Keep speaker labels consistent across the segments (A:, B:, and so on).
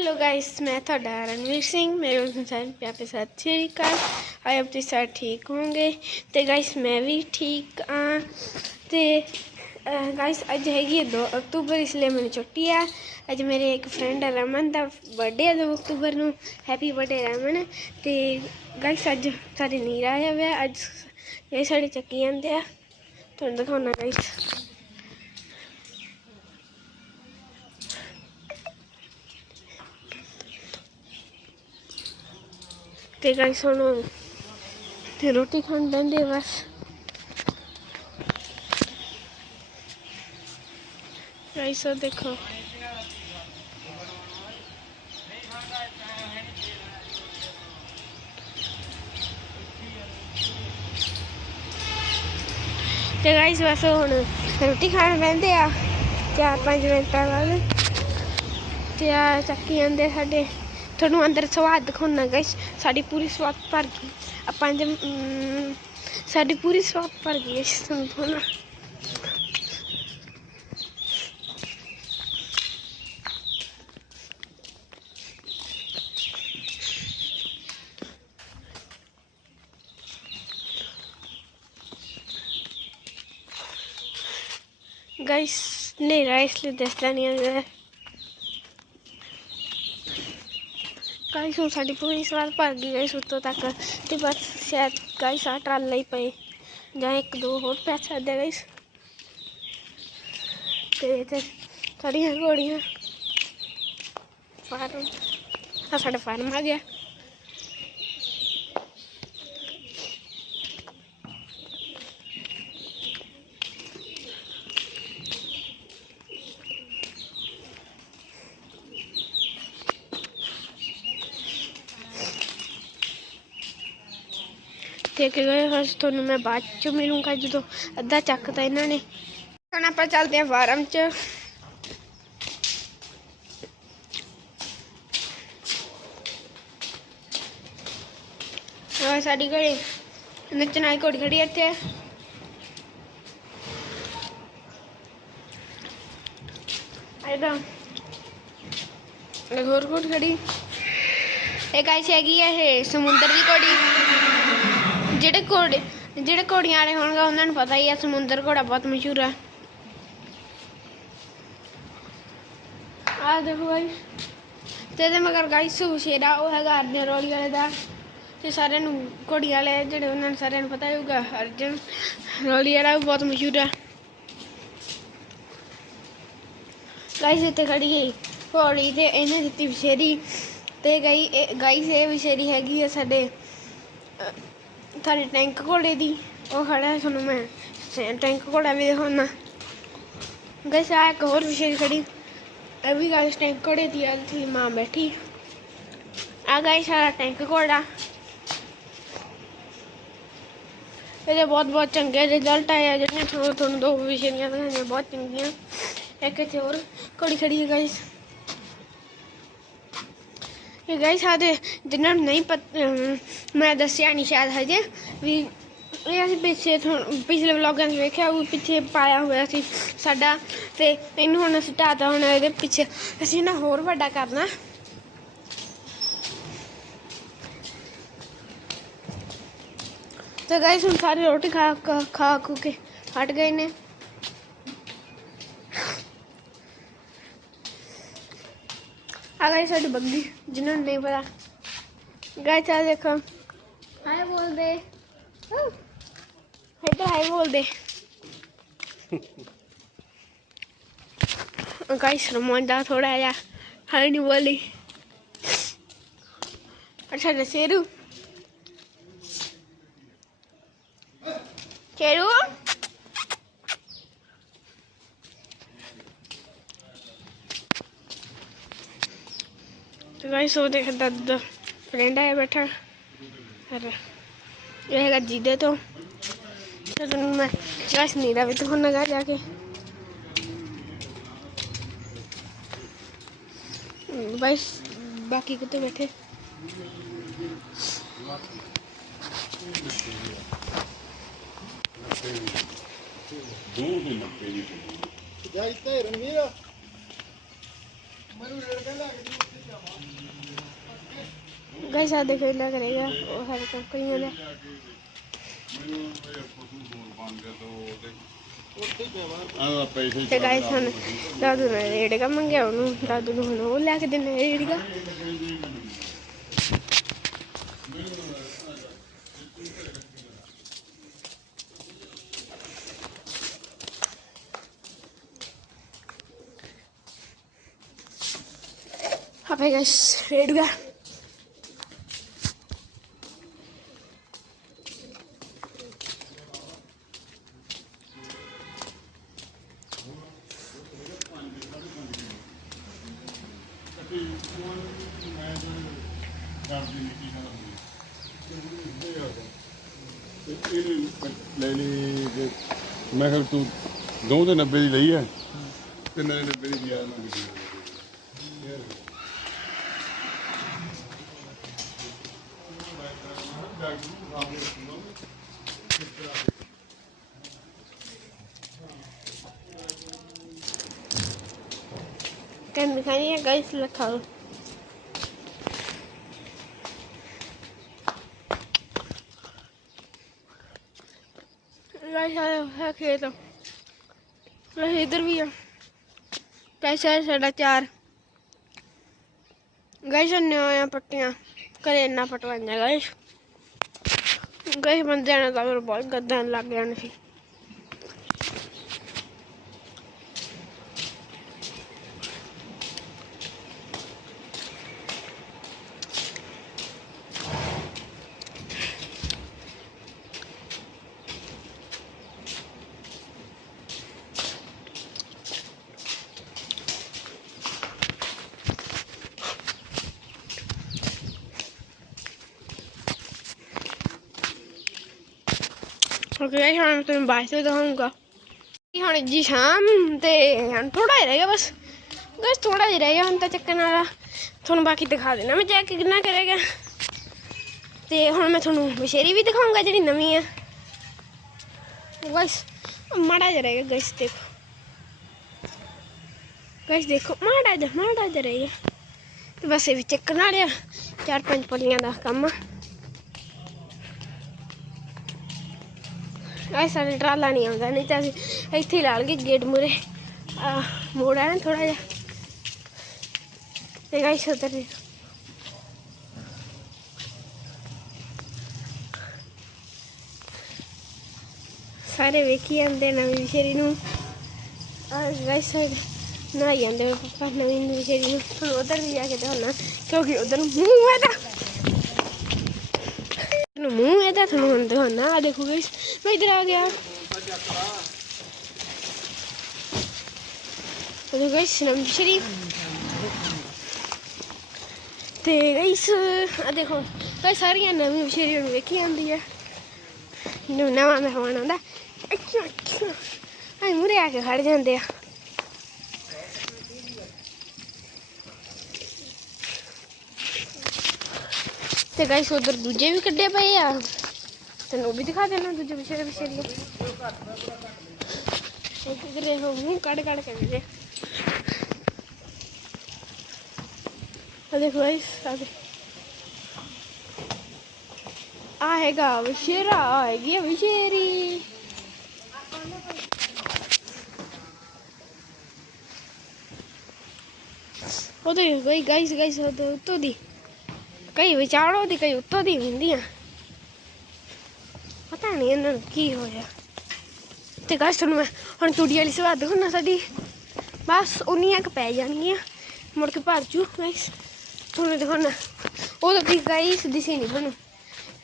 A: Hello guys ਮੈਂ ਤੁਹਾਡਾ ਰਣਵੀਰ ਸਿੰਘ। ਮੇਰੇ ਉਸ ਸਾਰੇ ਪਿਆਰ ਦੇ ਸਾਥ ਸ੍ਰੀ ਅਕਾਲ। ਆਈ ਹੋਪ ਤੁਸੀਂ ਸਾਰੇ ਠੀਕ ਹੋਵੋਗੇ। ਤੇ ਗਾਇਸ ਮੈਂ ਵੀ ਠੀਕ ਆ ਤੇ ਗਾਇਸ ਅੱਜ ਹੈਗੀ ਹੈ 2 ਅਕਤੂਬਰ, ਇਸ ਲਈ ਮੈਨੂੰ ਛੁੱਟੀ ਆ। ਅੱਜ ਮੇਰੇ ਇੱਕ ਫਰੈਂਡ ਹੈ ਰਮਨ ਦਾ ਬਰਥਡੇ ਹੈ 2 ਅਕਤੂਬਰ ਨੂੰ। Happy birthday Raman. ਤੇ ਗਾਇਸ ਅੱਜ ਸਾਡੇ ਨੀਰ ਆਇਆ ਹੋਇਆ। ਅੱਜ ਇਹ ਸਾਡੇ ਚੱਕੀ ਜਾਂਦੇ ਆ। ਤੁਹਾਨੂੰ ਦਿਖਾਉਣਾ ਗਾਇਸ ਤੇ ਗਾਇਸ ਹੁਣ ਤੇ ਰੋਟੀ ਖਾਣ ਬੰਦੇ ਬਸ। ਗਾਇਸ ਉਹ ਦੇਖੋ। ਤੇ ਗਾਇਸ ਬਸ ਹੁਣ ਰੋਟੀ ਖਾਣ ਬੰਦੇ ਆ। ਚਾਰ ਪੰਜ ਮਿੰਟਾਂ ਬਾਅਦ। ਤੇ ਆ ਚੱਕੀ ਜਾਂਦੇ ਸਾਡੇ। ਤੁਹਾਨੂੰ ਅੰਦਰ ਸਵਾਦ ਦਿਖਾਉਣਾ ਗਾਇਸ ਸਾਡੀ ਪੂਰੀ ਸਵਾਦ ਭਰ ਗਈ। ਆਪਾਂ ਜਮ ਸਾਡੀ ਪੂਰੀ ਸਵਾਦ ਭਰ ਗਈ ਇਸ ਤੁਹਾਨੂੰ ਦਿਖਾਉਣਾ। ਗਾਇਸ ਹਨੇਰਾ ਹੈ, ਇਸ ਲਈ ਦੱਸਦਾ ਹੁਣ ਸਾਡੀ ਪੂਰੀ ਸਵਾਰ ਭਰ ਗਈ ਗਾਇਸ ਉੱਤੋਂ ਤੱਕ ਤੇ ਬਸ ਸ਼ਾਇਦ ਗਾਇਸ ਆ ਟਰਾਲਾ ਹੀ ਪਏ ਜਾਂ ਇੱਕ ਦੋ ਹੋਰ ਪੈ ਸਕਦੇ ਗਾਇਸ। ਤੇ ਤੇ ਸਾਰੀਆਂ ਘੋੜੀਆਂ ਫਾਰਮ ਆ ਸਾਡਾ ਫਾਰਮ ਆ ਗਿਆ। ਦੇ ਕੇ ਗਏ ਬਸ ਤੁਹਾਨੂੰ ਮੈਂ ਬਾਅਦ ਚ ਮਿਲੂੰਗਾ ਜਦੋਂ ਅੱਧਾ ਚੱਕਤਾ ਇਹਨਾਂ ਨੇ। ਹੁਣ ਆਪਾਂ ਚੱਲਦੇ ਹਾਂ ਫਾਰਮ ਚ। ਆ ਸਾਡੀ ਘੜੀ। ਨੱਚਣ ਵਾਲੀ ਘੋੜੀ ਖੜੀ ਇੱਥੇ। ਆਇਦਾ ਲਗੋਰ ਹੋਰ ਘੋੜੀ ਖੜੀ। ਇਹ ਗਾਇਸ ਹੈਗੀ ਹੈ ਇਹ, ਸਮੁੰਦਰ ਦੀ ਘੋੜੀ। ਜਿਹੜੇ ਘੋੜੇ, ਜਿਹੜੇ ਘੋੜੀਆਂ ਵਾਲੇ ਹੋਣਗੇ, ਉਹਨਾਂ ਨੂੰ ਪਤਾ ਹੀ ਹੈ ਸਮੁੰਦਰ ਘੋੜਾ ਬਹੁਤ ਮਸ਼ਹੂਰ ਹੈ ਆ ਦੇਖੋ ਭਾਈ ਤੇ ਇਹਦੇ ਮਗਰ ਗਾਈਸ ਸ਼ੇਰਾ, ਉਹ ਹੈਗਾ ਅਰਜਨ ਰੋਲੀ ਵਾਲੇ ਦਾ। ਤੇ ਸਾਰਿਆਂ ਨੂੰ ਘੋੜੀ ਵਾਲੇ, ਜਿਹੜੇ ਉਹਨਾਂ ਨੂੰ ਸਾਰਿਆਂ ਨੂੰ ਪਤਾ ਹੀ ਹੋਊਗਾ ਅਰਜਨ ਰੋਲੀ ਵਾਲਾ ਵੀ ਬਹੁਤ ਮਸ਼ਹੂਰ ਹੈ ਗਾਈਸ ਇੱਥੇ ਖੜੀ ਗਈ ਘੋੜੀ ਤੇ ਇਹਨੇ ਦਿੱਤੀ ਵਿਸ਼ੇਰੀ ਤੇ ਗਈ ਗਾਈਸ ਇਹ ਵਿਸ਼ੇਰੀ ਹੈਗੀ ਹੈ ਸਾਡੇ ਅਹ, ਸਾਡੇ ਟੈਂਕ ਘੋੜੇ ਦੀ। ਉਹ ਖੜਾ ਤੁਹਾਨੂੰ ਮੈਂ। ਟੈਂਕ ਘੋੜਾ ਵੀ ਦਿਖਾਉਣਾ। ਗਾਈਸ ਆ ਇੱਕ ਹੋਰ ਵਿਸ਼ੇਰੀ ਖੜੀ। ਇਹ ਵੀ ਗਾਈਸ ਟੈਂਕ ਘੋੜੇ ਦੀ ਆ ਦੀ ਮਾਂ ਬੈਠੀ। ਆ ਗਾਈਸ ਸਾਡਾ ਟੈਂਕ ਘੋੜਾ। ਇਹਦੇ ਬਹੁਤ ਬਹੁਤ ਚੰਗੇ ਰਿਜ਼ਲਟ ਆਏ ਆ ਜਿਹੜੇ ਤੁਹਾਨੂੰ ਤੁਹਾਨੂੰ ਦੋ ਵਿਸ਼ੇਰੀਆਂ ਦਿਖਾਈਆਂ। ਬਹੁਤ ਚੰਗੀਆਂ। ਇੱਕ ਇੱਥੇ ਹੋਰ ਘੋੜੀ ਖੜੀ ਹੈ ਗਾਈਸ ਇਹ ਗਾਈਸ ਜਿਨ੍ਹਾਂ ਨੂੰ ਨਹੀਂ ਪਤਾ ਮੈਂ ਦੱਸਿਆ ਨਹੀਂ ਸ਼ਾਇਦ ਹਜੇ ਵੀ ਇਹ ਅਸੀਂ ਪਿੱਛੇ ਪਿਛਲੇ ਵਲੌਗਾਂ 'ਚ ਵੇਖਿਆ ਉਹ ਪਿੱਛੇ ਪਾਇਆ ਹੋਇਆ ਸੀ ਸਾਡਾ ਤੇ ਇਹਨੂੰ ਹੁਣ ਅਸੀਂ ਢਾਤਾ ਹੁਣ ਇਹਦੇ ਪਿੱਛੇ। ਅਸੀਂ ਨਾ ਹੋਰ ਵੱਡਾ ਕਰਨਾ। ਤੇ ਗਾਈਸ ਹੁਣ ਸਾਰੇ ਰੋਟੀ ਖਾ, ਖਾ- ਖਾ ਖੂ ਕੇ ਹਟ ਗਏ ਨੇ। ਆ ਗਈ ਸਾਡੀ ਬੱਗੀ ਜਿਨ੍ਹਾਂ ਨੂੰ ਨਹੀਂ ਪਤਾ। ਗਾਇ ਚਾ ਦੇਖੋ। ਹਾਏ ਬੋਲਦੇ। ਇੱਧਰ ਹਾਏ ਬੋਲਦੇ। ਗਾਇਸ ਰਮੋਂਦਾ ਥੋੜਾ ਜਿਹਾ। ਹਾਏ, ਨਹੀਂ ਬੋਲੀ ਅੱਛਾ ਤੇ ਗਾਇਸ ਉਹ ਦੇਖ ਦਦ। ਫਰੈਂਡ ਆਇਆ ਬੈਠਾ। ਅਰੇ ਇਹ ਹੈਗਾ ਜੀਦੇ ਤੋਂ। ਚਲੋ ਮੈਂ ਗਾਇਸ ਨੀਰਾ ਵੀ ਤੋਂ ਨਗਾ ਜਾ ਕੇ। ਗਾਇਸ ਬਾਕੀ ਕਿਤੇ ਬੈਠੇ।
B: ਜਾਈ ਤੇ ਰਣਵੀਰ। ਮੈਨੂੰ ਲੜਕਾ ਲੱਗ
A: ਗਾਇਸ ਆ ਦੇਖੋ ਇਲਾ ਕਰੇਗਾ ਉਹ ਹਰ ਕੰਮ ਕਰੀ ਜਾਂਦਾ
B: ਆ ਪੈਸੇ
A: ਤੇ ਗਾਇਸ ਹੁਣ ਦਾਦੂ ਨੇ ਰੇੜਗਾ ਮੰਗਿਆ ਉਹਨੂੰ ਦਾਦੂ ਨੂੰ ਹੁਣ ਉਹ ਲੈ ਕੇ ਦਿੰਦੇ ਰੇੜਗਾ Apa guys, rੇੜਗਾ
B: ਲੈ ਲਈ ਤੇ ਮੈਂ ਕਿਹਾ ਤੂੰ ਦੋ ਤੇ 90 ਦੀ ਲਈ ਹੈ ਤੇ ਨਾਲੇ 90 ਦੀ ਯਾਰ। ਮੰਗੀ
A: kan Dann kann ich ja ganz lecker. ਖੇਤ ਰਹੇ ਇਧਰ ਵੀ ਆ ਪੈਸਾ ਸਾਡਾ ਚਾਰ ਗਾਇਸ ਨੇ ਆਇਆ ਪੱਟੀਆਂ ਘਰੇ ਇੰਨਾ ਪਟਵਾਈਆਂ ਗਾਇਸ ਗਾਇਸ ਬੰਦਿਆਂ ਨੇ ਤਾਂ ਮੇਰੇ ਬਹੁਤ ਗੱਦਾਂ ਲੱਗ ਜਾਣ ਸੀ ਓਕੇ ਗਾਇਸ ਹੁਣ ਮੈਂ ਤੁਹਾਨੂੰ ਬਾਅਦ ਵਿੱਚ ਦਿਖਾਉਂਗਾ ਹੁਣ ਜੀ ਸ਼ਾਮ ਤੇ ਹੁਣ ਥੋੜਾ ਹੀ ਰਹਿ ਗਿਆ ਬਸ। ਗਾਇਸ ਥੋੜਾ ਹੀ ਰਹਿ ਗਿਆ ਹੁਣ ਤਾਂ ਚੱਕਣ ਵਾਲਾ ਤੁਹਾਨੂੰ ਬਾਕੀ ਦਿਖਾ ਦੇਣਾ ਮੈਂ ਚੈੱਕ ਕਿੰਨਾ ਕਰੇਗਾ ਤੇ ਹੁਣ ਮੈਂ ਤੁਹਾਨੂੰ ਬਸ਼ੇਰੀ ਵੀ ਦਿਖਾਉਂਗਾ ਜਿਹੜੀ ਨਵੀਂ ਆ। ਗਾਇਸ ਮਾੜਾ ਜਿਹਾ ਰਹਿ ਗਿਆ ਗਾਇਸ ਦੇਖੋ। ਗਾਇਸ ਦੇਖੋ, ਮਾੜਾ ਜਿਹਾ ਮਾੜਾ ਜਿਹਾ ਰਹਿ ਗਿਆ। ਤੇ ਬਸ ਇਹ ਵੀ ਚੱਕਣ ਵਾਲਿਆ ਚਾਰ ਪੰਜ ਪੱਲੀਆਂ ਦਾ ਕੰਮ ਆ। ਆਹ ਸਾਡੇ ਟਰਾਲਾ ਨਹੀਂ ਆਉਂਦਾ, ਨਹੀਂ ਤਾਂ ਅਸੀਂ ਇੱਥੇ ਹੀ ਲਾ ਲਗੇ ਗੇਟ ਮੂਰੇ ਆ ਮੋੜ ਆ ਨਾ ਥੋੜਾ ਜਿਹਾ। ਤੇ ਗਾਇਸ ਉਧਰ ਦੇਖੋ। ਸਾਰੇ ਵੇਖੀ ਜਾਂਦੇ ਨਵੀਂ ਸ਼ੇਰੀ ਨੂੰ। ਆ ਗਾਇਸ ਨਾ ਜਾਂਦੇ ਪਾਪਾ ਨਵੀਂ ਸ਼ੇਰੀ ਨੂੰ। ਹੁਣ ਉਧਰ ਵੀ ਜਾ ਕੇ ਦਿਖਾਉਣਾ, ਕਿਉਂਕਿ ਉਧਰ ਮੂੰਹ ਹੈ ਤਾਂ। ਮੂੰਹ ਇਹਦਾ ਤੁਹਾਨੂੰ ਹੁਣ ਦਿਖਾਉਣਾ। ਆ ਦੇਖੋ ਗਾਇਸ, ਮੈਂ ਇਧਰ ਆ ਗਿਆ। ਉਹ ਗਾਇਸ ਨਵੀਂ ਸ਼ੇਰੀ ਤੇ ਗਾਇਸ ਆ ਦੇਖੋ ਗਾਇਸ ਸਾਰੀਆਂ ਨਵੀਂ ਸ਼ੇਰੀਆਂ ਨੂੰ ਵੇਖੀ ਜਾਂਦੀ ਹੈ ਨੂੰ ਨਵਾਂ ਮਹਿਮਾਨ ਆਉਂਦਾ। ਅੱਛਾ ਅੱਛਾ। ਆਈ ਮੁਰੇ ਆ ਕੇ ਖੜ ਜਾਂਦੇ ਆ। ਤੇ ਗਾਇਸ ਉਧਰ ਦੂਜੇ ਵੀ ਕੱਢੇ ਪਏ ਆ ਤੈਨੂੰ ਉਹ ਵੀ ਦਿਖਾ ਦੇਣਾ ਦੂਜੇ ਵਿਸ਼ੇਰੇ ਵਿਸ਼ੇਰੀ ਇੱਕ ਇਧਰ ਦੇਖੋ ਮੂੰਹ ਕੱਢ ਕੱਢ ਕੇ ਵੇਖੇ ਆ ਦੇਖੋ ਗਾਇਸ ਆ ਦੇਖੋ ਆ ਹੈਗਾ ਵਿਸ਼ੇਰਾ ਆ ਹੈਗੀ ਆ ਵਿਸ਼ੇਰੀ ਉਹਦੇ ਗਈ ਗਾਇਸ ਗਾਇਸ ਉਹਦੇ ਉੱਤੋਂ ਦੀ ਕਈ ਵਿਚਾਰੋ ਦੀ, ਕਈ ਉੱਤੋਂ ਦੀ ਹੁੰਦੀਆਂ। ਪਤਾ ਨਹੀਂ ਇਹਨਾਂ ਨੂੰ ਕੀ ਹੋਇਆ। ਤੇ ਗਾਇਸ ਤੁਹਾਨੂੰ ਮੈਂ, ਹੁਣ ਤੂੜੀ ਵਾਲੀ ਸਵਾਦ ਦਿਖਾਉਣਾ ਸਾਡੀ। ਬਸ ਉਨੀਆਂ ਕੁ ਪੈ ਜਾਣਗੀਆਂ। ਮੁੜ ਕੇ ਭਰ ਜੂ ਗਾਇਸ ਤੁਹਾਨੂੰ ਦਿਖਾਉਣਾ। ਉਹ ਤਾਂ ਵੀ ਗਾਇਸ ਦਿਸੀ ਨਹੀਂ ਤੁਹਾਨੂੰ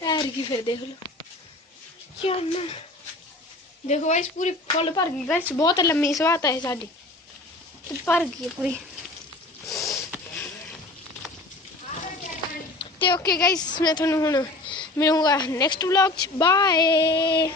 A: ਐਰ ਕੀ ਫਿਰ ਦੇਖ ਲਓ। ਚੰਨਾ ਦੇਖੋ ਗਾਇਸ ਪੂਰੀ ਫੁੱਲ ਭਰ ਗਈ। ਗਾਇਸ ਬਹੁਤ ਲੰਮੀ ਸਵਾਦ ਹੈ ਸਾਡੀ। ਤੇ ਭਰ ਗਈ ਪੂਰੀ। ਤੇ ਓਕੇ ਗਾਇਸ ਮੈਂ ਤੁਹਾਨੂੰ ਹੁਣ ਮਿਲੂੰਗਾ ਨੈਕਸਟ ਵਲੌਗ ਚ ਬਾਏ